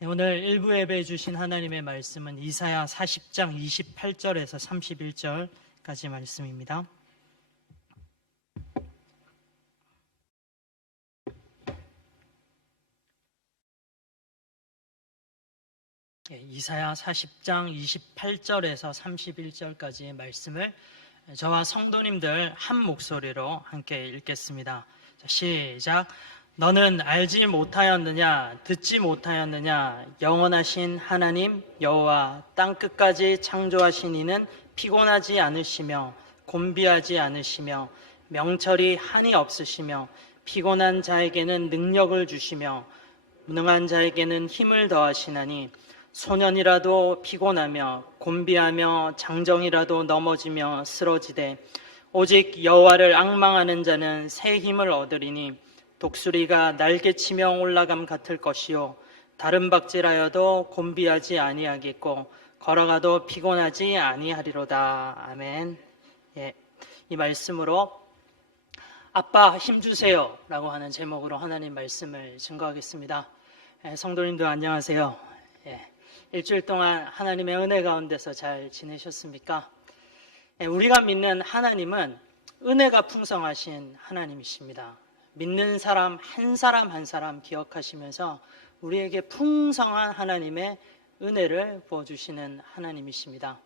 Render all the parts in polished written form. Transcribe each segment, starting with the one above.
오늘 일부 예배해 주신 하나님의 말씀은 이사야 40장 28절에서 31절까지 말씀입니다. 이사야 40장 28절에서 31절까지의 말씀을 저와 성도님들 한 목소리로 함께 읽겠습니다. 시작. 너는 알지 못하였느냐, 듣지 못하였느냐, 영원하신 하나님 여호와 땅끝까지 창조하신 이는 피곤하지 않으시며 곤비하지 않으시며 명철이 한이 없으시며 피곤한 자에게는 능력을 주시며 무능한 자에게는 힘을 더하시나니 소년이라도 피곤하며 곤비하며 장정이라도 넘어지며 쓰러지되 오직 여호와를 앙망하는 자는 새 힘을 얻으리니 독수리가 날개치며 올라감 같을 것이요 다른 박질하여도 곤비하지 아니하겠고 걸어가도 피곤하지 아니하리로다. 아멘. 이 말씀으로 아빠 힘주세요 라고 하는 제목으로 하나님 말씀을 증거하겠습니다. 성도님들 안녕하세요. 일주일 동안 하나님의 은혜 가운데서 잘 지내셨습니까? 우리가 믿는 하나님은 은혜가 풍성하신 하나님이십니다. 믿는 사람 한 사람 기억하시면서 우리에게 풍성한 하나님의 은혜를 부어주시는 하나님이십니다.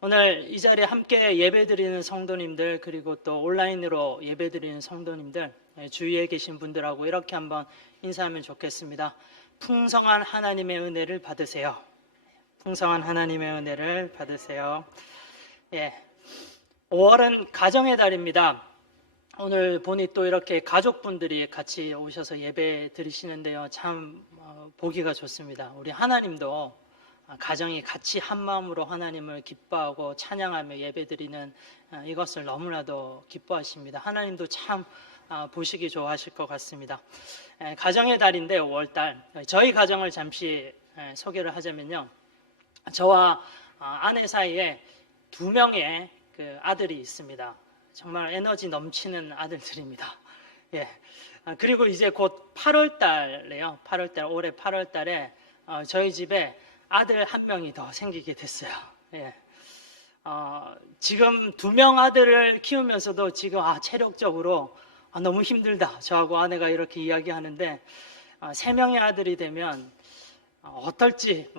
오늘 이 자리에 함께 예배드리는 성도님들, 그리고 또 온라인으로 예배드리는 성도님들, 주위에 계신 분들하고 이렇게 한번 인사하면 좋겠습니다. 풍성한 하나님의 은혜를 받으세요. 풍성한 하나님의 은혜를 받으세요. 5월은 가정의 달입니다. 오늘 보니 또 이렇게 가족분들이 같이 오셔서 예배 드리시는데요. 참 보기가 좋습니다. 우리 하나님도 가정이 같이 한 마음으로 하나님을 기뻐하고 찬양하며 예배 드리는 이것을 너무나도 기뻐하십니다. 하나님도 참 보시기 좋아하실 것 같습니다. 가정의 달인데 5월달 저희 가정을 잠시 소개를 하자면요. 저와 아내 사이에 2명의 그 아들이 있습니다. 정말 에너지 넘치는 아들들입니다. 그리고 이제 곧 8월달에요. 올해 8월달에 저희 집에 아들 1명이 더 생기게 됐어요. 지금 2명 아들을 키우면서도 지금 체력적으로 너무 힘들다. 저하고 아내가 이렇게 이야기하는데 3명의 아들이 되면 어떨지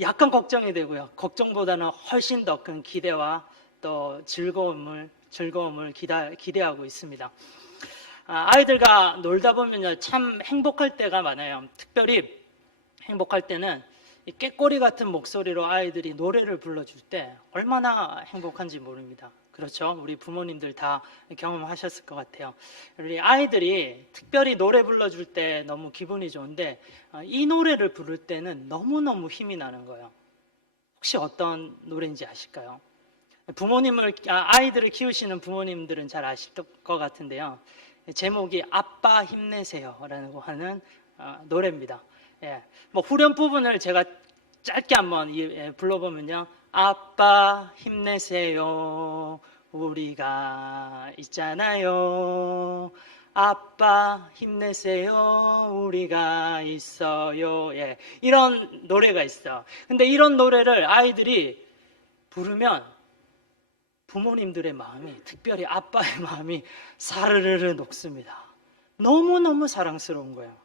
약간 걱정이 되고요. 걱정보다는 훨씬 더 큰 기대와 또 즐거움을 기대하고 있습니다. 아이들과 놀다 보면 참 행복할 때가 많아요. 특별히 행복할 때는 이 꾀꼬리 같은 목소리로 아이들이 노래를 불러줄 때 얼마나 행복한지 모릅니다. 그렇죠? 우리 부모님들 다 경험하셨을 것 같아요. 우리 아이들이 특별히 노래 불러줄 때 너무 기분이 좋은데 이 노래를 부를 때는 너무너무 힘이 나는 거예요. 혹시 어떤 노래인지 아실까요? 아이들을 키우시는 부모님들은 잘 아실 것 같은데요. 제목이 아빠 힘내세요 라고 하는 노래입니다. 후렴 부분을 제가 짧게 한번 불러보면요. 아빠 힘내세요. 우리가 있잖아요. 아빠 힘내세요. 우리가 있어요. 이런 노래가 있어. 근데 이런 노래를 아이들이 부르면 부모님들의 마음이, 특별히 아빠의 마음이 사르르르 녹습니다. 너무너무 사랑스러운 거예요.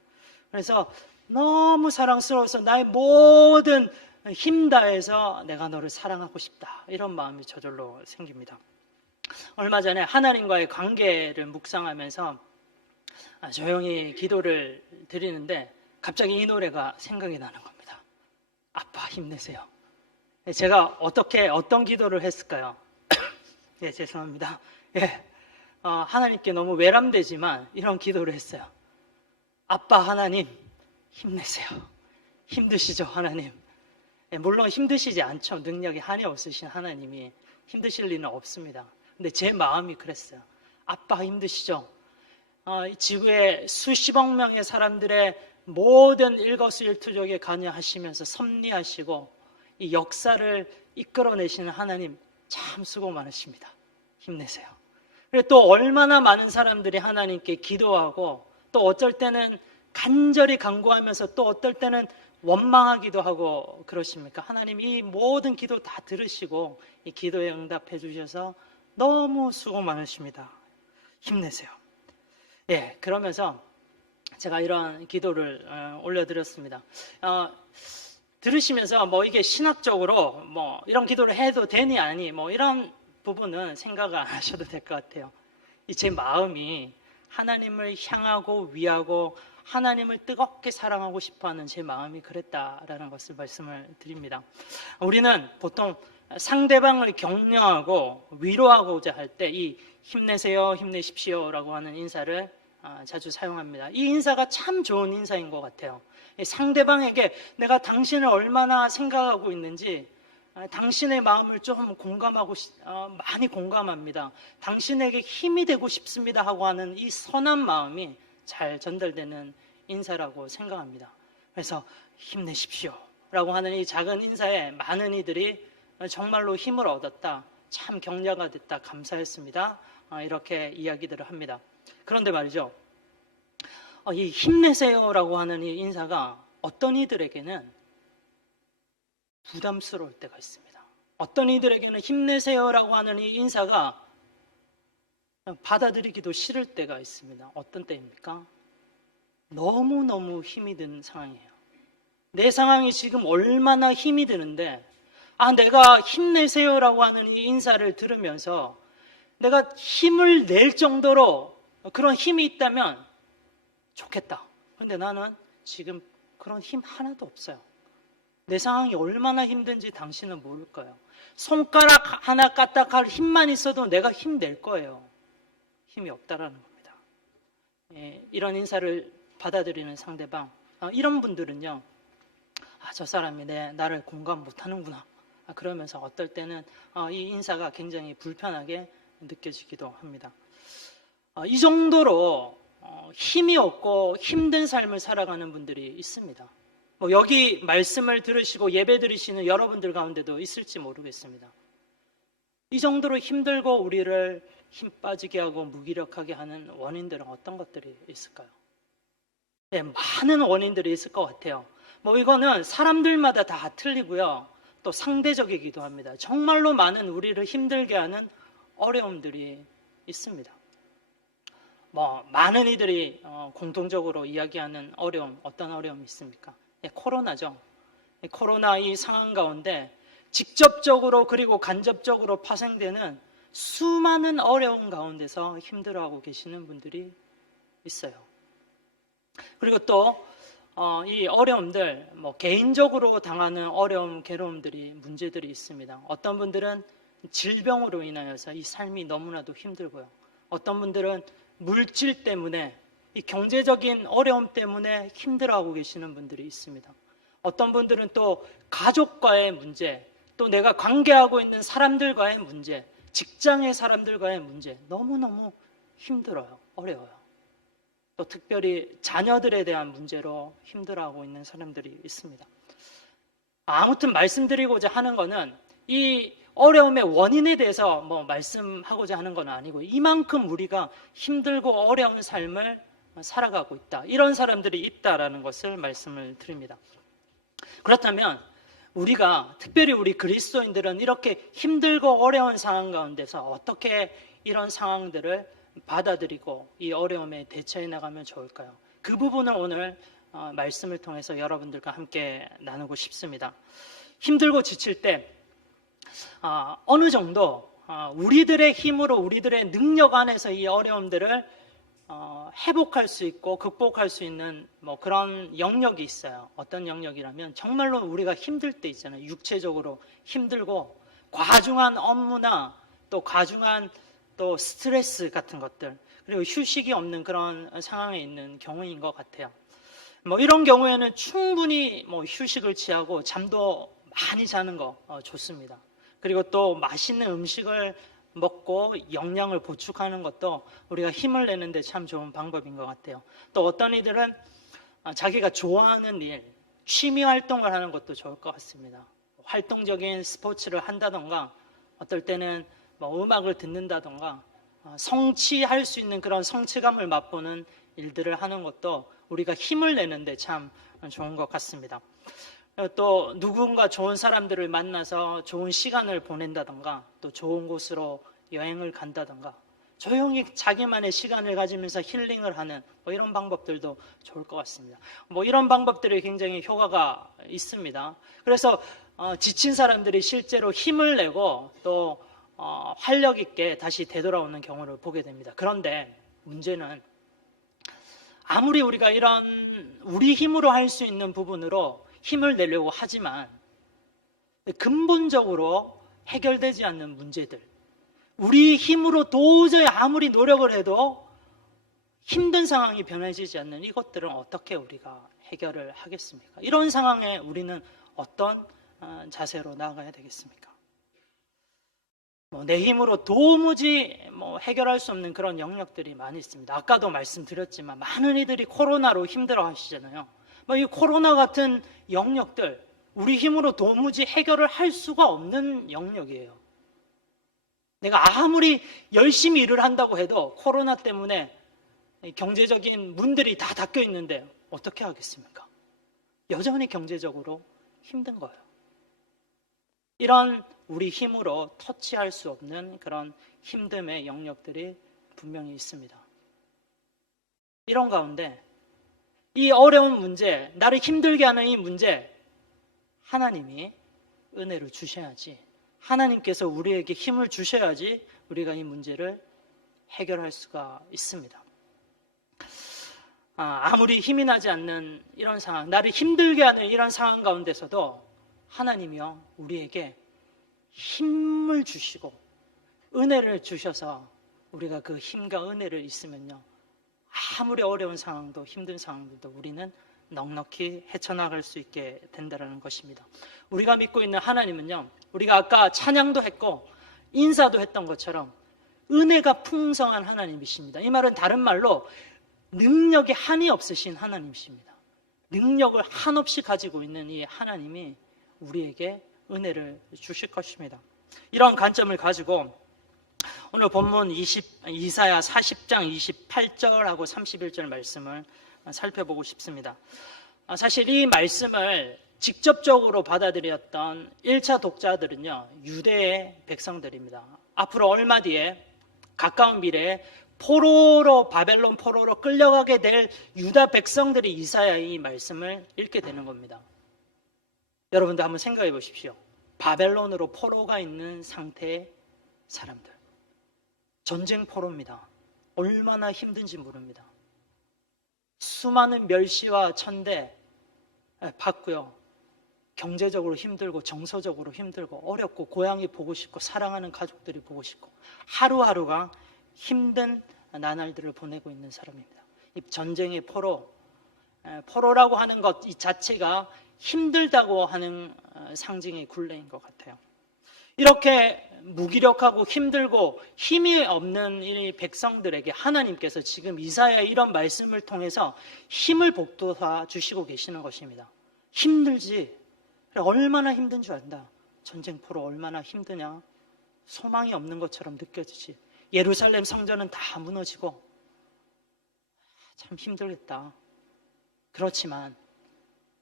그래서 너무 사랑스러워서 나의 모든 힘 다해서 내가 너를 사랑하고 싶다. 이런 마음이 저절로 생깁니다. 얼마 전에 하나님과의 관계를 묵상하면서 조용히 기도를 드리는데 갑자기 이 노래가 생각이 나는 겁니다. 아빠 힘내세요. 제가 어떤 기도를 했을까요? 죄송합니다. 하나님께 너무 외람되지만 이런 기도를 했어요. 아빠 하나님 힘내세요. 힘드시죠 하나님? 물론 힘드시지 않죠. 능력이 한이 없으신 하나님이 힘드실 리는 없습니다. 근데 제 마음이 그랬어요. 아빠 힘드시죠? 지구의 수십억 명의 사람들의 모든 일거수일투족에 관여하시면서 섭리하시고 이 역사를 이끌어내시는 하나님 참 수고 많으십니다. 힘내세요. 그리고 또 얼마나 많은 사람들이 하나님께 기도하고 또 어쩔 때는 간절히 간구하면서 또 어떨 때는 원망하기도 하고 그러십니까? 하나님 이 모든 기도 다 들으시고 이 기도에 응답해 주셔서 너무 수고 많으십니다. 힘내세요. 예, 그러면서 제가 이런 기도를 올려드렸습니다. 들으시면서 뭐 이게 신학적으로 뭐 이런 기도를 해도 되니 아니 뭐 이런 부분은 생각 안 하셔도 될 것 같아요. 제 마음이 하나님을 향하고 위하고 하나님을 뜨겁게 사랑하고 싶어하는 제 마음이 그랬다라는 것을 말씀을 드립니다. 우리는 보통 상대방을 격려하고 위로하고자 할 때 이 힘내세요, 힘내십시오라고 하는 인사를 자주 사용합니다. 이 인사가 참 좋은 인사인 것 같아요. 상대방에게 내가 당신을 얼마나 생각하고 있는지 당신의 마음을 좀 공감하고 많이 공감합니다. 당신에게 힘이 되고 싶습니다 하고 하는 이 선한 마음이 잘 전달되는 인사라고 생각합니다. 그래서 힘내십시오 라고 하는 이 작은 인사에 많은 이들이 정말로 힘을 얻었다, 참 격려가 됐다, 감사했습니다, 이렇게 이야기들을 합니다. 그런데 말이죠, 이 힘내세요라고 하는 이 인사가 어떤 이들에게는 부담스러울 때가 있습니다. 어떤 이들에게는 힘내세요라고 하는 이 인사가 받아들이기도 싫을 때가 있습니다. 어떤 때입니까? 너무너무 힘이 든 상황이에요. 내 상황이 지금 얼마나 힘이 드는데 내가 힘내세요라고 하는 이 인사를 들으면서 내가 힘을 낼 정도로 그런 힘이 있다면 좋겠다. 그런데 나는 지금 그런 힘 하나도 없어요. 내 상황이 얼마나 힘든지 당신은 모를 거예요. 손가락 하나 까딱할 힘만 있어도 내가 힘낼 거예요. 힘이 없다라는 겁니다. 이런 인사를 받아들이는 상대방, 이런 분들은요, 저 사람이 나를 공감 못하는구나, 그러면서 어떨 때는 이 인사가 굉장히 불편하게 느껴지기도 합니다. 이 정도로 힘이 없고 힘든 삶을 살아가는 분들이 있습니다. 여기 말씀을 들으시고 예배 드리시는 여러분들 가운데도 있을지 모르겠습니다. 이 정도로 힘들고 우리를 힘 빠지게 하고 무기력하게 하는 원인들은 어떤 것들이 있을까요? 많은 원인들이 있을 것 같아요. 이거는 사람들마다 다 틀리고요, 또 상대적이기도 합니다. 정말로 많은 우리를 힘들게 하는 어려움들이 있습니다. 많은 이들이 공통적으로 이야기하는 어려움, 어떤 어려움이 있습니까? 코로나죠. 코로나 이 상황 가운데 직접적으로 그리고 간접적으로 파생되는 수많은 어려움 가운데서 힘들어하고 계시는 분들이 있어요. 그리고 또 이 어려움들, 개인적으로 당하는 어려움, 괴로움들이, 문제들이 있습니다. 어떤 분들은 질병으로 인하여서 이 삶이 너무나도 힘들고요. 어떤 분들은 물질 때문에, 이 경제적인 어려움 때문에 힘들어하고 계시는 분들이 있습니다. 어떤 분들은 또 가족과의 문제, 또 내가 관계하고 있는 사람들과의 문제, 직장의 사람들과의 문제, 너무너무 힘들어요, 어려워요. 또 특별히 자녀들에 대한 문제로 힘들어하고 있는 사람들이 있습니다. 아무튼 말씀드리고자 하는 것은 이 어려움의 원인에 대해서 말씀하고자 하는 건 아니고, 이만큼 우리가 힘들고 어려운 삶을 살아가고 있다, 이런 사람들이 있다라는 것을 말씀을 드립니다. 그렇다면 우리가, 특별히 우리 그리스도인들은 이렇게 힘들고 어려운 상황 가운데서 어떻게 이런 상황들을 받아들이고 이 어려움에 대처해 나가면 좋을까요? 그 부분을 오늘 말씀을 통해서 여러분들과 함께 나누고 싶습니다. 힘들고 지칠 때 어느 정도 우리들의 힘으로, 우리들의 능력 안에서 이 어려움들을 회복할 수 있고 극복할 수 있는 그런 영역이 있어요. 어떤 영역이라면, 정말로 우리가 힘들 때 있잖아요. 육체적으로 힘들고 과중한 업무나 또 과중한 또 스트레스 같은 것들, 그리고 휴식이 없는 그런 상황에 있는 경우인 것 같아요. 이런 경우에는 충분히 휴식을 취하고 잠도 많이 자는 거 좋습니다. 그리고 또 맛있는 음식을 먹고 영양을 보충하는 것도 우리가 힘을 내는데 참 좋은 방법인 것 같아요. 또 어떤 이들은 자기가 좋아하는 일, 취미 활동을 하는 것도 좋을 것 같습니다. 활동적인 스포츠를 한다던가, 어떨 때는 음악을 듣는다던가, 성취할 수 있는 그런 성취감을 맛보는 일들을 하는 것도 우리가 힘을 내는데 참 좋은 것 같습니다. 또 누군가 좋은 사람들을 만나서 좋은 시간을 보낸다던가, 또 좋은 곳으로 여행을 간다던가, 조용히 자기만의 시간을 가지면서 힐링을 하는 이런 방법들도 좋을 것 같습니다. 이런 방법들이 굉장히 효과가 있습니다. 그래서 지친 사람들이 실제로 힘을 내고 또 활력 있게 다시 되돌아오는 경우를 보게 됩니다. 그런데 문제는 아무리 우리가 이런 우리 힘으로 할 수 있는 부분으로 힘을 내려고 하지만 근본적으로 해결되지 않는 문제들, 우리 힘으로 도저히 아무리 노력을 해도 힘든 상황이 변해지지 않는 이것들은 어떻게 우리가 해결을 하겠습니까? 이런 상황에 우리는 어떤 자세로 나아가야 되겠습니까? 내 힘으로 도무지 해결할 수 없는 그런 영역들이 많이 있습니다. 아까도 말씀드렸지만 많은 이들이 코로나로 힘들어 하시잖아요. 이 코로나 같은 영역들, 우리 힘으로 도무지 해결을 할 수가 없는 영역이에요. 내가 아무리 열심히 일을 한다고 해도 코로나 때문에 경제적인 문들이 다 닫혀 있는데 어떻게 하겠습니까? 여전히 경제적으로 힘든 거예요. 이런 우리 힘으로 터치할 수 없는 그런 힘듦의 영역들이 분명히 있습니다. 이런 가운데 이 어려운 문제, 나를 힘들게 하는 이 문제, 하나님이 은혜를 주셔야지, 하나님께서 우리에게 힘을 주셔야지 우리가 이 문제를 해결할 수가 있습니다. 아무리 힘이 나지 않는 이런 상황, 나를 힘들게 하는 이런 상황 가운데서도 하나님이요, 우리에게 힘을 주시고 은혜를 주셔서 우리가 그 힘과 은혜를 있으면요, 아무리 어려운 상황도 힘든 상황들도 우리는 넉넉히 헤쳐나갈 수 있게 된다는 것입니다. 우리가 믿고 있는 하나님은요, 우리가 아까 찬양도 했고 인사도 했던 것처럼 은혜가 풍성한 하나님이십니다. 이 말은 다른 말로 능력이 한이 없으신 하나님이십니다. 능력을 한없이 가지고 있는 이 하나님이 우리에게 은혜를 주실 것입니다. 이런 관점을 가지고 오늘 본문 이사야 40장 28절하고 31절 말씀을 살펴보고 싶습니다. 사실 이 말씀을 직접적으로 받아들였던 1차 독자들은요, 유대의 백성들입니다. 앞으로 얼마 뒤에 가까운 미래에 바벨론 포로로 끌려가게 될 유다 백성들이 이사야의 이 말씀을 읽게 되는 겁니다. 여러분들 한번 생각해 보십시오. 바벨론으로 포로가 있는 상태의 사람들, 전쟁 포로입니다. 얼마나 힘든지 모릅니다. 수많은 멸시와 천대 받고요, 경제적으로 힘들고 정서적으로 힘들고 어렵고 고향이 보고 싶고 사랑하는 가족들이 보고 싶고 하루하루가 힘든 나날들을 보내고 있는 사람입니다. 이 전쟁의 포로라고 하는 것 이 자체가 힘들다고 하는 상징의 굴레인 것 같아요. 이렇게 무기력하고 힘들고 힘이 없는 이 백성들에게 하나님께서 지금 이사야의 이런 말씀을 통해서 힘을 북돋아 주시고 계시는 것입니다. 힘들지? 얼마나 힘든 줄 안다. 전쟁포로 얼마나 힘드냐? 소망이 없는 것처럼 느껴지지. 예루살렘 성전은 다 무너지고 참 힘들겠다. 그렇지만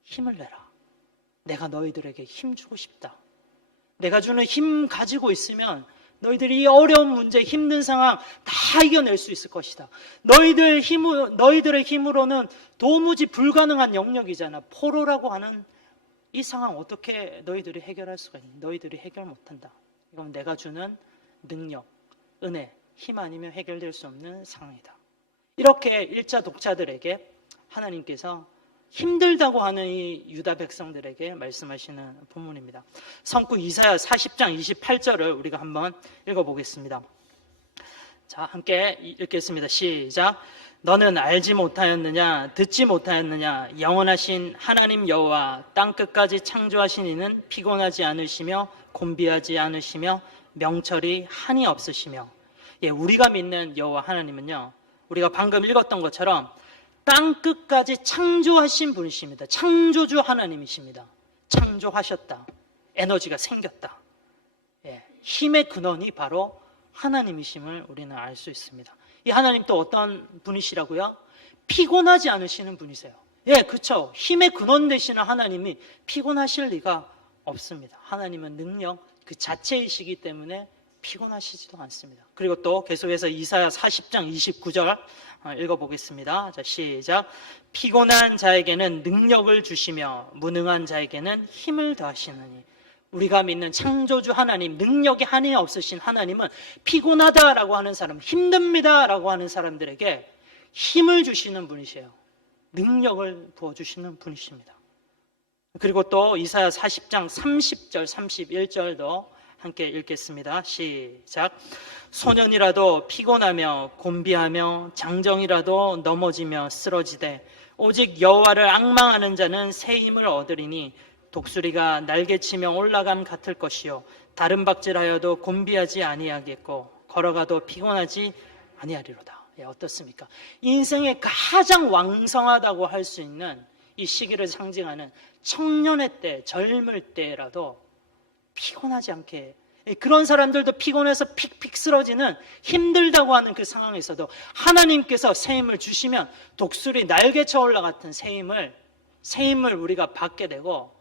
힘을 내라. 내가 너희들에게 힘 주고 싶다. 내가 주는 힘 가지고 있으면 너희들이 이 어려운 문제, 힘든 상황 다 이겨낼 수 있을 것이다. 너희들의 힘으로는 도무지 불가능한 영역이잖아. 포로라고 하는 이 상황 어떻게 너희들이 해결할 수가 있니? 너희들이 해결 못한다. 이건 내가 주는 능력, 은혜, 힘 아니면 해결될 수 없는 상황이다. 이렇게 1차 독자들에게 하나님께서 힘들다고 하는 이 유다 백성들에게 말씀하시는 본문입니다. 성구 이사야 40장 28절을 우리가 한번 읽어보겠습니다. 자, 함께 읽겠습니다. 시작. 너는 알지 못하였느냐, 듣지 못하였느냐, 영원하신 하나님 여호와 땅끝까지 창조하신 이는 피곤하지 않으시며 곤비하지 않으시며 명철이 한이 없으시며. 우리가 믿는 여호와 하나님은요, 우리가 방금 읽었던 것처럼 땅끝까지 창조하신 분이십니다. 창조주 하나님이십니다. 창조하셨다. 에너지가 생겼다. 힘의 근원이 바로 하나님이심을 우리는 알 수 있습니다. 이 하나님 또 어떤 분이시라고요? 피곤하지 않으시는 분이세요. 예, 그렇죠. 힘의 근원 되시는 하나님이 피곤하실 리가 없습니다. 하나님은 능력 그 자체이시기 때문에 피곤하시지도 않습니다. 그리고 또 계속해서 이사야 40장 29절 읽어보겠습니다. 자, 시작. 피곤한 자에게는 능력을 주시며 무능한 자에게는 힘을 더하시느니. 우리가 믿는 창조주 하나님, 능력이 한이 없으신 하나님은 피곤하다라고 하는 사람, 힘듭니다라고 하는 사람들에게 힘을 주시는 분이세요. 능력을 부어주시는 분이십니다. 그리고 또 이사야 40장 30절 31절도 함께 읽겠습니다. 시작. 소년이라도 피곤하며 곤비하며 장정이라도 넘어지며 쓰러지되 오직 여호와를 앙망하는 자는 새 힘을 얻으리니 독수리가 날개치며 올라감 같을 것이요 다른 박질하여도 곤비하지 아니하겠고 걸어가도 피곤하지 아니하리로다. 예, 어떻습니까? 인생의 가장 왕성하다고 할 수 있는 이 시기를 상징하는 청년의 때, 젊을 때라도 피곤하지 않게, 그런 사람들도 피곤해서 픽픽 쓰러지는 힘들다고 하는 그 상황에서도 하나님께서 새 힘을 주시면 독수리 날개쳐 올라갔던 새 힘을 우리가 받게 되고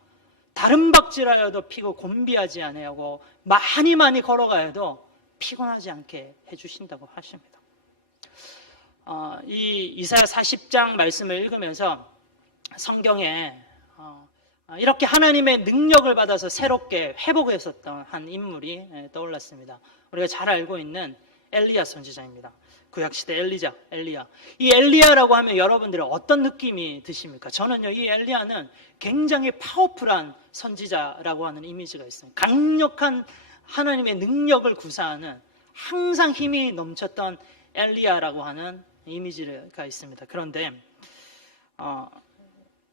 다른 박질하여도 피고 곤비하지 아니하고 많이 걸어가야도 피곤하지 않게 해주신다고 하십니다. 이 이사야 40장 말씀을 읽으면서 성경에 이렇게 하나님의 능력을 받아서 새롭게 회복했었던 한 인물이 떠올랐습니다. 우리가 잘 알고 있는 엘리야 선지자입니다. 구약시대 엘리야. 이 엘리야라고 하면 여러분들은 어떤 느낌이 드십니까? 저는요, 이 엘리야는 굉장히 파워풀한 선지자라고 하는 이미지가 있어요. 강력한 하나님의 능력을 구사하는 항상 힘이 넘쳤던 엘리야라고 하는 이미지가 있습니다. 그런데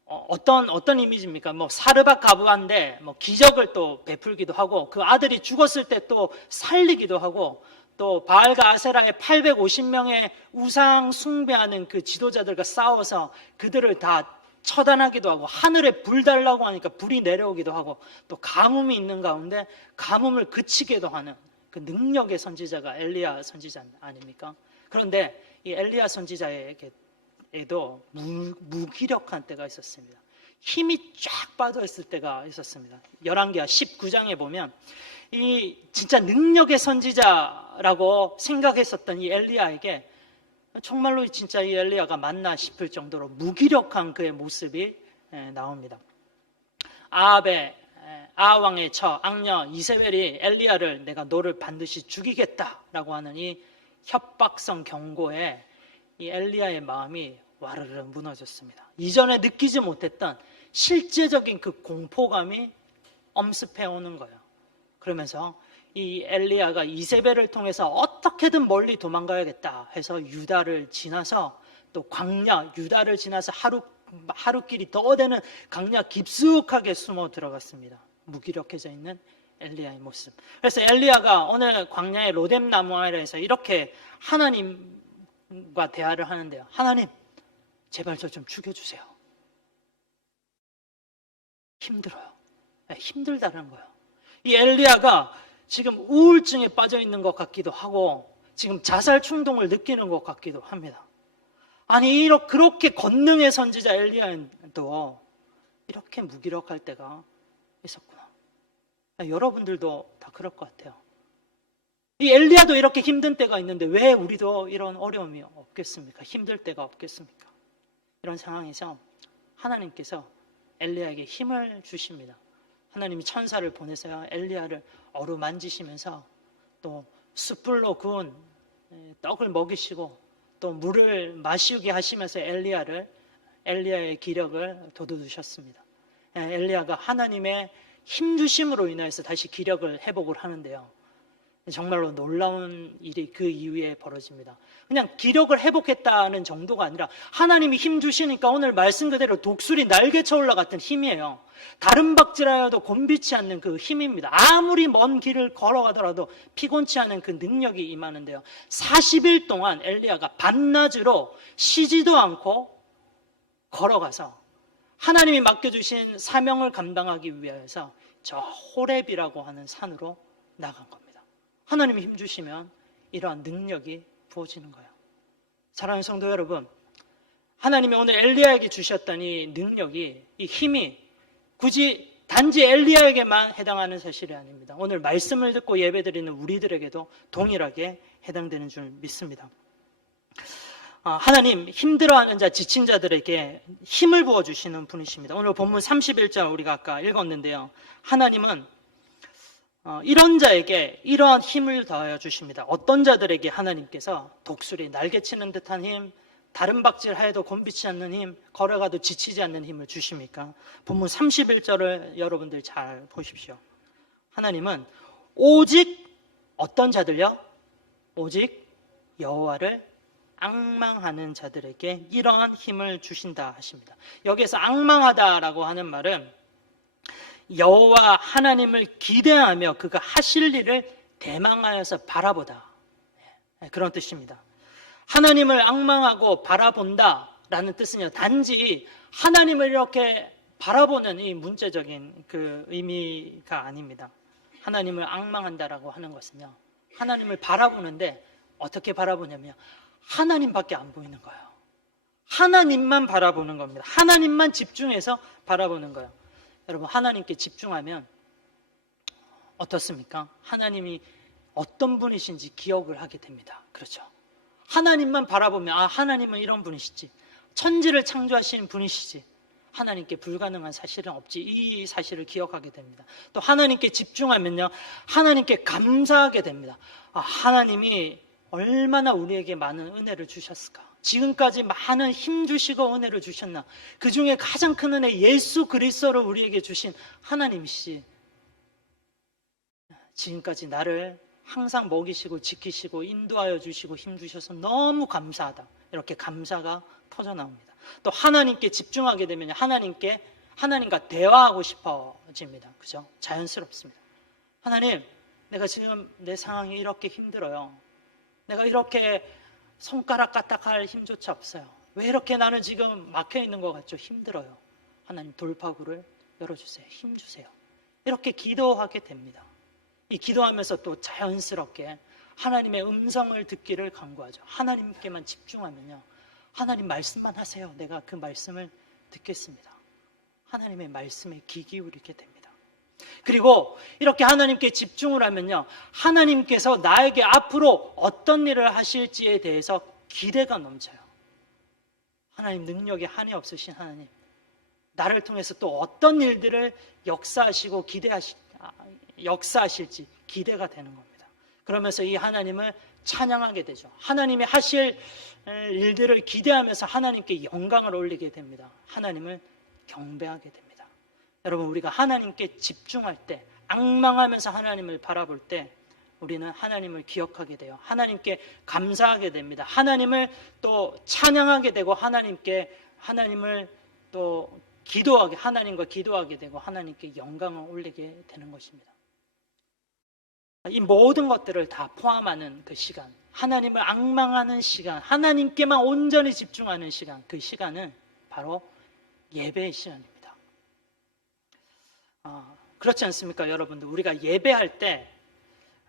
어떤 이미지입니까? 사르밧 가부한데 기적을 또 베풀기도 하고 그 아들이 죽었을 때 또 살리기도 하고 또 바알과 아세라의 850명의 우상 숭배하는 그 지도자들과 싸워서 그들을 다 처단하기도 하고 하늘에 불 달라고 하니까 불이 내려오기도 하고 또 가뭄이 있는 가운데 가뭄을 그치게도 하는 그 능력의 선지자가 엘리야 선지자 아닙니까? 그런데 이 엘리야 선지자에게도 무기력한 때가 있었습니다. 힘이 쫙 빠져있을 때가 있었습니다. 열왕기하 19장에 보면 이 진짜 능력의 선지자라고 생각했었던 이 엘리야에게 정말로 진짜 이 엘리야가 맞나 싶을 정도로 무기력한 그의 모습이 나옵니다. 아하왕의 처 악녀 이세벨이 엘리야를 내가 너를 반드시 죽이겠다라고 하는 이 협박성 경고에 이 엘리야의 마음이 와르르 무너졌습니다. 이전에 느끼지 못했던 실제적인 그 공포감이 엄습해오는 거예요. 그러면서 이 엘리야가 이세벨을 통해서 어떻게든 멀리 도망가야겠다 해서 유다를 지나서 또 광야 유다를 지나서 하루길이 더 되는 광야 깊숙하게 숨어 들어갔습니다. 무기력해져 있는 엘리야의 모습. 그래서 엘리야가 어느 광야의 로뎀 나무 아래에서 이렇게 하나님과 대화를 하는데요. 하나님, 제발 저 좀 죽여주세요. 힘들어요. 힘들다는 거예요. 이 엘리야가 지금 우울증에 빠져 있는 것 같기도 하고 지금 자살 충동을 느끼는 것 같기도 합니다. 아니 그렇게 권능의 선지자 엘리야도 이렇게 무기력할 때가 있었구나. 여러분들도 다 그럴 것 같아요. 이 엘리야도 이렇게 힘든 때가 있는데 왜 우리도 이런 어려움이 없겠습니까? 힘들 때가 없겠습니까? 이런 상황에서 하나님께서 엘리야에게 힘을 주십니다. 하나님이 천사를 보내서 엘리야를 어루만지시면서 또 숯불로 구운 떡을 먹이시고 또 물을 마시게 하시면서 엘리야의 기력을 돋워주셨습니다. 엘리야가 하나님의 힘 주심으로 인해서 다시 기력을 회복을 하는데요. 정말로 놀라운 일이 그 이후에 벌어집니다. 그냥 기력을 회복했다는 정도가 아니라 하나님이 힘 주시니까 오늘 말씀 그대로 독수리 날개쳐 올라갔던 힘이에요. 다른 박질하여도 곤비치 않는 그 힘입니다. 아무리 먼 길을 걸어가더라도 피곤치 않은 그 능력이 임하는데요. 40일 동안 엘리야가 밤낮으로 쉬지도 않고 걸어가서 하나님이 맡겨주신 사명을 감당하기 위해서 저 호렙이라고 하는 산으로 나간 겁니다. 하나님이 힘주시면 이러한 능력이 부어지는 거예요. 사랑하는 성도 여러분, 하나님이 오늘 엘리야에게 주셨던 이 능력이, 이 힘이 굳이 단지 엘리야에게만 해당하는 사실이 아닙니다. 오늘 말씀을 듣고 예배드리는 우리들에게도 동일하게 해당되는 줄 믿습니다. 하나님, 힘들어하는 자, 지친 자들에게 힘을 부어주시는 분이십니다. 오늘 본문 31절 우리가 아까 읽었는데요. 하나님은 이런 자에게 이러한 힘을 더하여 주십니다. 어떤 자들에게 하나님께서 독수리, 날개치는 듯한 힘, 다른 박질 하여도 곤비치 않는 힘, 걸어가도 지치지 않는 힘을 주십니까? 본문 31절을 여러분들 잘 보십시오. 하나님은 오직 어떤 자들요? 오직 여호와를 앙망하는 자들에게 이러한 힘을 주신다 하십니다. 여기에서 앙망하다라고 하는 말은 여호와 하나님을 기대하며 그가 하실 일을 대망하여서 바라보다, 그런 뜻입니다. 하나님을 앙망하고 바라본다라는 뜻은요, 단지 하나님을 이렇게 바라보는 이 문자적인 그 의미가 아닙니다. 하나님을 앙망한다라고 하는 것은요, 하나님을 바라보는데 어떻게 바라보냐면 하나님밖에 안 보이는 거예요. 하나님만 바라보는 겁니다. 하나님만 집중해서 바라보는 거예요. 여러분, 하나님께 집중하면 어떻습니까? 하나님이 어떤 분이신지 기억을 하게 됩니다. 그렇죠? 하나님만 바라보면 하나님은 이런 분이시지, 천지를 창조하시는 분이시지, 하나님께 불가능한 사실은 없지, 이 사실을 기억하게 됩니다. 또 하나님께 집중하면요, 하나님께 감사하게 됩니다. 하나님이 얼마나 우리에게 많은 은혜를 주셨을까, 지금까지 많은 힘 주시고 은혜를 주셨나, 그 중에 가장 큰 은혜 예수 그리스도를 우리에게 주신 하나님이시, 지금까지 나를 항상 먹이시고 지키시고 인도하여 주시고 힘 주셔서 너무 감사하다, 이렇게 감사가 터져나옵니다. 또 하나님께 집중하게 되면 하나님과 대화하고 싶어집니다. 그죠? 자연스럽습니다. 하나님, 내가 지금 내 상황이 이렇게 힘들어요. 내가 이렇게 손가락 까딱할 힘조차 없어요. 왜 이렇게 나는 지금 막혀 있는 것 같죠? 힘들어요. 하나님, 돌파구를 열어주세요. 힘 주세요. 이렇게 기도하게 됩니다. 이 기도하면서 또 자연스럽게 하나님의 음성을 듣기를 간구하죠. 하나님께만 집중하면요, 하나님 말씀만 하세요. 내가 그 말씀을 듣겠습니다. 하나님의 말씀에 귀 기울이게 됩니다. 그리고 이렇게 하나님께 집중을 하면요, 하나님께서 나에게 앞으로 어떤 일을 하실지에 대해서 기대가 넘쳐요. 하나님 능력에 한이 없으신 하나님, 나를 통해서 또 어떤 일들을 역사하실지 기대가 되는 겁니다. 그러면서 이 하나님을 찬양하게 되죠. 하나님이 하실 일들을 기대하면서 하나님께 영광을 올리게 됩니다. 하나님을 경배하게 됩니다. 여러분, 우리가 하나님께 집중할 때, 앙망하면서 하나님을 바라볼 때 우리는 하나님을 기억하게 돼요. 하나님께 감사하게 됩니다. 하나님을 또 찬양하게 되고 하나님을 또 하나님과 기도하게 되고 하나님께 영광을 올리게 되는 것입니다. 이 모든 것들을 다 포함하는 그 시간, 하나님을 앙망하는 시간, 하나님께만 온전히 집중하는 시간, 그 시간은 바로 예배의 시간입니다. 그렇지 않습니까, 여러분들? 우리가 예배할 때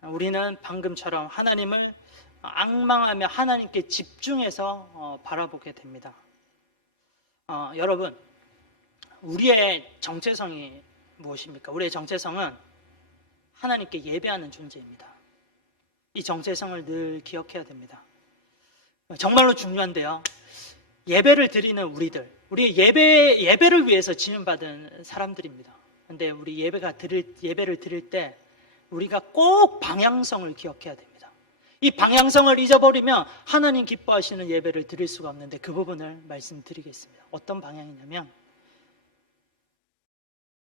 우리는 방금처럼 하나님을 앙망하며 하나님께 집중해서 바라보게 됩니다. 여러분, 우리의 정체성이 무엇입니까? 우리의 정체성은 하나님께 예배하는 존재입니다. 이 정체성을 늘 기억해야 됩니다. 정말로 중요한데요, 예배를 드리는 우리 예배를 위해서 지음받은 사람들입니다. 그런데 우리 예배를 드릴 때 우리가 꼭 방향성을 기억해야 됩니다. 이 방향성을 잊어버리면 하나님 기뻐하시는 예배를 드릴 수가 없는데, 그 부분을 말씀드리겠습니다. 어떤 방향이냐면,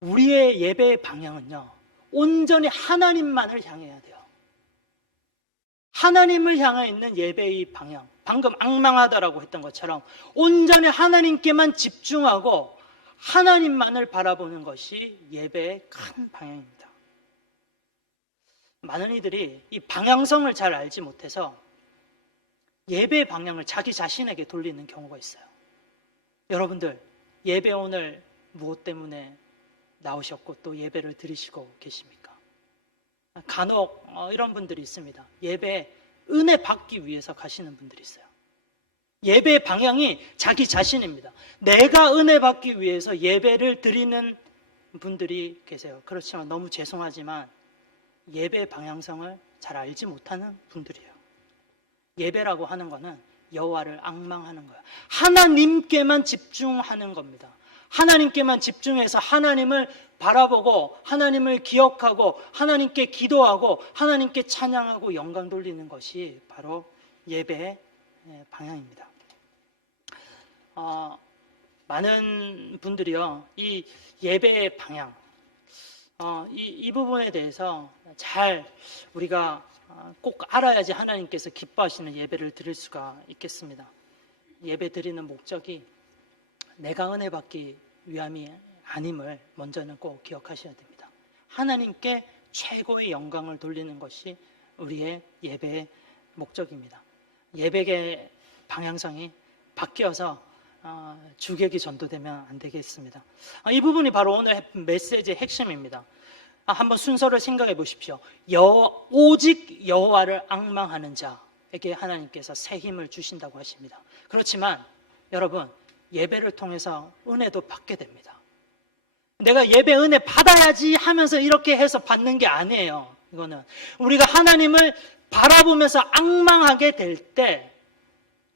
우리의 예배의 방향은요, 온전히 하나님만을 향해야 돼요. 하나님을 향해 있는 예배의 방향, 방금 앙망하다라고 했던 것처럼 온전히 하나님께만 집중하고 하나님만을 바라보는 것이 예배의 큰 방향입니다. 많은 이들이 이 방향성을 잘 알지 못해서 예배의 방향을 자기 자신에게 돌리는 경우가 있어요. 여러분들, 예배 오늘 무엇 때문에 나오셨고 또 예배를 드리시고 계십니까? 간혹 이런 분들이 있습니다. 예배 은혜 받기 위해서 가시는 분들이 있어요. 예배의 방향이 자기 자신입니다. 내가 은혜 받기 위해서 예배를 드리는 분들이 계세요. 그렇지만 너무 죄송하지만 예배의 방향성을 잘 알지 못하는 분들이에요. 예배라고 하는 거는 여호와를 앙망하는 거예요. 하나님께만 집중하는 겁니다. 하나님께만 집중해서 하나님을 바라보고 하나님을 기억하고 하나님께 기도하고 하나님께 찬양하고 영광 돌리는 것이 바로 예배의 방향입니다. 많은 분들이요, 이 예배의 방향, 이 부분에 대해서 잘 우리가 꼭 알아야지 하나님께서 기뻐하시는 예배를 드릴 수가 있겠습니다. 예배 드리는 목적이 내가 은혜 받기 위함이 아님을 먼저는 꼭 기억하셔야 됩니다. 하나님께 최고의 영광을 돌리는 것이 우리의 예배의 목적입니다. 예배의 방향성이 바뀌어서 주객이 전도되면 안 되겠습니다. 이 부분이 바로 오늘 메시지의 핵심입니다. 한번 순서를 생각해 보십시오. 오직 여호와를 앙망하는 자에게 하나님께서 새 힘을 주신다고 하십니다. 그렇지만 여러분, 예배를 통해서 은혜도 받게 됩니다. 내가 예배 은혜 받아야지 하면서 이렇게 해서 받는 게 아니에요. 이거는 우리가 하나님을 바라보면서 앙망하게 될 때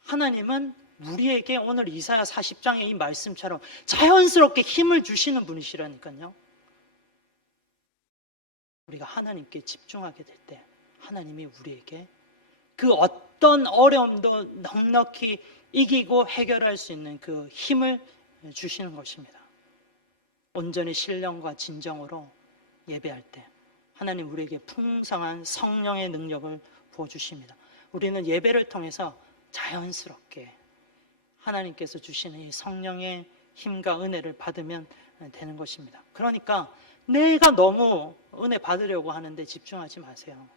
하나님은 우리에게 오늘 이사야 40장의 이 말씀처럼 자연스럽게 힘을 주시는 분이시라니까요. 우리가 하나님께 집중하게 될 때 하나님이 우리에게 그 어떤 어려움도 넉넉히 이기고 해결할 수 있는 그 힘을 주시는 것입니다. 온전히 신령과 진정으로 예배할 때 하나님 우리에게 풍성한 성령의 능력을 부어주십니다. 우리는 예배를 통해서 자연스럽게 하나님께서 주시는 이 성령의 힘과 은혜를 받으면 되는 것입니다. 그러니까 내가 너무 은혜 받으려고 하는데 집중하지 마세요.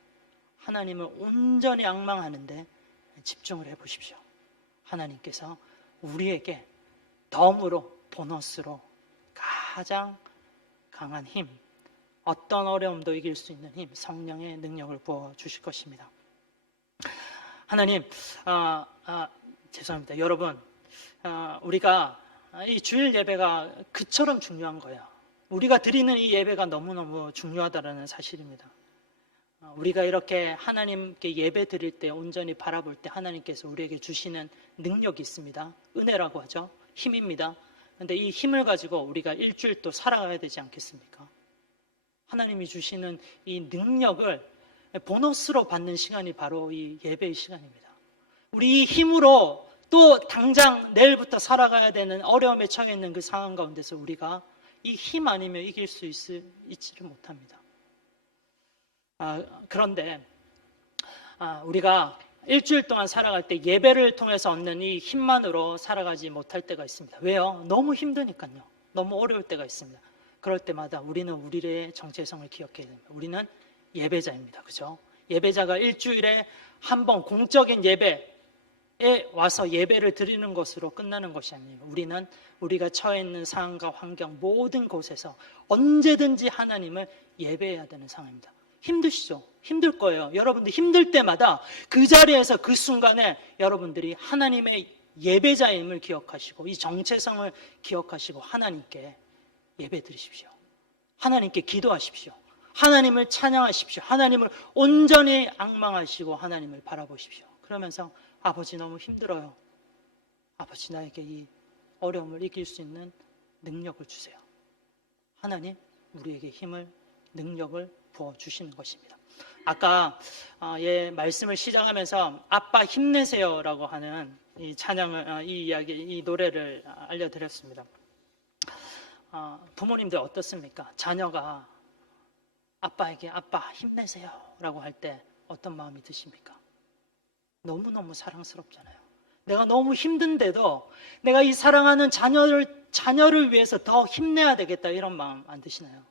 하나님을 온전히 앙망하는데 집중을 해보십시오. 하나님께서 우리에게 덤으로, 보너스로 가장 강한 힘, 어떤 어려움도 이길 수 있는 힘, 성령의 능력을 부어주실 것입니다. 하나님, 죄송합니다. 여러분, 우리가 이 주일 예배가 그처럼 중요한 거예요. 우리가 드리는 이 예배가 너무너무 중요하다는 사실입니다. 우리가 이렇게 하나님께 예배 드릴 때 온전히 바라볼 때 하나님께서 우리에게 주시는 능력이 있습니다. 은혜라고 하죠. 힘입니다. 그런데 이 힘을 가지고 우리가 일주일 또 살아가야 되지 않겠습니까? 하나님이 주시는 이 능력을 보너스로 받는 시간이 바로 이 예배의 시간입니다. 우리 이 힘으로 또 당장 내일부터 살아가야 되는 어려움에 처해 있는 그 상황 가운데서 우리가 이 힘 아니면 이길 수 있지를 못합니다. 그런데 우리가 일주일 동안 살아갈 때 예배를 통해서 얻는 이 힘만으로 살아가지 못할 때가 있습니다. 왜요? 너무 힘드니까요. 너무 어려울 때가 있습니다. 그럴 때마다 우리는 우리의 정체성을 기억해야 됩니다. 우리는 예배자입니다. 그죠? 예배자가 일주일에 한 번 공적인 예배에 와서 예배를 드리는 것으로 끝나는 것이 아니에요. 우리는 우리가 처해 있는 상황과 환경 모든 곳에서 언제든지 하나님을 예배해야 되는 상황입니다. 힘드시죠? 힘들 거예요. 여러분들 힘들 때마다 그 자리에서 그 순간에 여러분들이 하나님의 예배자임을 기억하시고 이 정체성을 기억하시고 하나님께 예배 드리십시오. 하나님께 기도하십시오. 하나님을 찬양하십시오. 하나님을 온전히 앙망하시고 하나님을 바라보십시오. 그러면서 아버지 너무 힘들어요. 아버지 나에게 이 어려움을 이길 수 있는 능력을 주세요. 하나님 우리에게 힘을 능력을 부어주시는 것입니다. 아까 말씀을 시작하면서 아빠 힘내세요라고 하는 이 찬양을 이 이야기 이 노래를 알려드렸습니다. 부모님들 어떻습니까? 자녀가 아빠에게 아빠 힘내세요라고 할 때 어떤 마음이 드십니까? 너무너무 사랑스럽잖아요. 내가 너무 힘든데도 내가 이 사랑하는 자녀를 위해서 더 힘내야 되겠다 이런 마음 안 드시나요?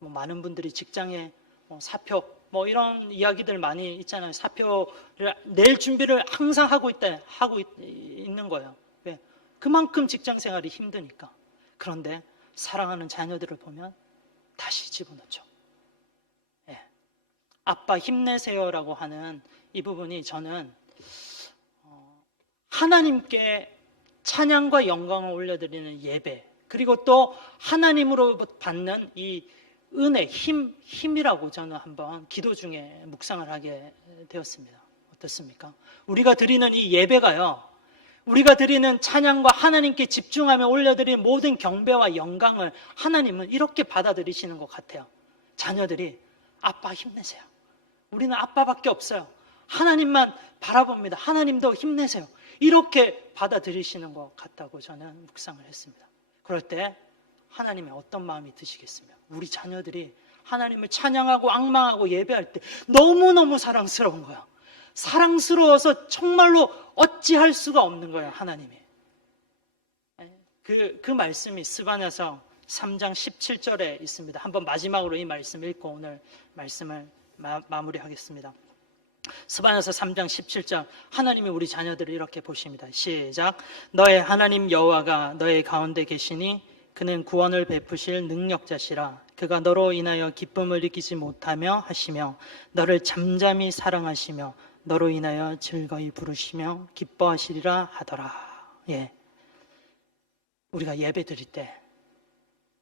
많은 분들이 직장에 사표 이런 이야기들 많이 있잖아요. 사표를 낼 준비를 항상 하고 있는 거예요. 왜? 그만큼 직장 생활이 힘드니까. 그런데 사랑하는 자녀들을 보면 다시 집어넣죠. 예. 아빠 힘내세요라고 하는 이 부분이 저는 하나님께 찬양과 영광을 올려드리는 예배, 그리고 또 하나님으로부터 받는 이 은혜, 힘이라고 저는 한번 기도 중에 묵상을 하게 되었습니다. 어떻습니까? 우리가 드리는 이 예배가요, 우리가 드리는 찬양과 하나님께 집중하며 올려드리는 모든 경배와 영광을 하나님은 이렇게 받아들이시는 것 같아요. 자녀들이 아빠 힘내세요. 우리는 아빠밖에 없어요. 하나님만 바라봅니다. 하나님도 힘내세요. 이렇게 받아들이시는 것 같다고 저는 묵상을 했습니다. 그럴 때 하나님의 어떤 마음이 드시겠습니까? 우리 자녀들이 하나님을 찬양하고 악망하고 예배할 때 너무너무 사랑스러운 거야. 사랑스러워서 정말로 어찌할 수가 없는 거예요, 하나님이. 그 말씀이 스바냐서 3장 17절에 있습니다. 한번 마지막으로 이 말씀 읽고 오늘 말씀을 마무리하겠습니다. 스바냐서 3장 17절, 하나님이 우리 자녀들을 이렇게 보십니다. 시작. 너의 하나님 여호와가 너의 가운데 계시니 그는 구원을 베푸실 능력자시라. 그가 너로 인하여 기쁨을 느끼지 못하며 하시며 너를 잠잠히 사랑하시며 너로 인하여 즐거이 부르시며 기뻐하시리라 하더라. 예. 우리가 예배 드릴 때,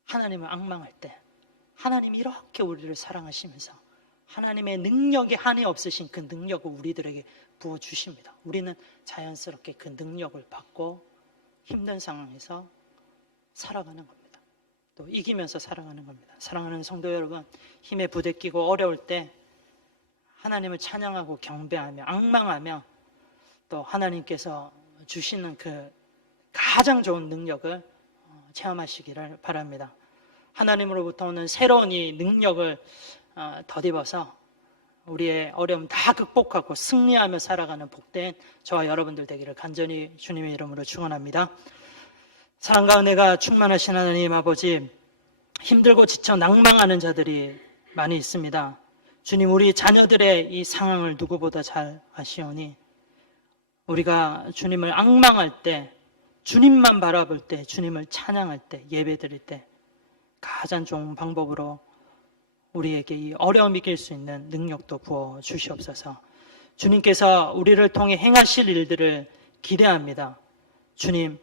하나님을 앙망할 때, 하나님이 이렇게 우리를 사랑하시면서 하나님의 능력이 한이 없으신 그 능력을 우리들에게 부어주십니다. 우리는 자연스럽게 그 능력을 받고 힘든 상황에서 살아가는 겁니다. 또 이기면서 살아가는 겁니다. 사랑하는 성도 여러분, 힘에 부대끼고 어려울 때 하나님을 찬양하고 경배하며 앙망하며 또 하나님께서 주시는 그 가장 좋은 능력을 체험하시기를 바랍니다. 하나님으로부터 오는 새로운 이 능력을 덧입어서 우리의 어려움 다 극복하고 승리하며 살아가는 복된 저와 여러분들 되기를 간절히 주님의 이름으로 축원합니다. 사랑과 은혜가 충만하신 하나님 아버지, 힘들고 지쳐 낭망하는 자들이 많이 있습니다. 주님, 우리 자녀들의 이 상황을 누구보다 잘 아시오니 우리가 주님을 앙망할 때, 주님만 바라볼 때, 주님을 찬양할 때, 예배드릴 때 가장 좋은 방법으로 우리에게 이 어려움 이길 수 있는 능력도 부어 주시옵소서. 주님께서 우리를 통해 행하실 일들을 기대합니다. 주님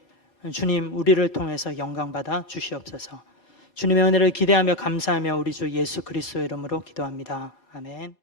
우리를 통해서 영광받아 주시옵소서. 주님의 은혜를 기대하며 감사하며 우리 주 예수 그리스도의 이름으로 기도합니다. 아멘.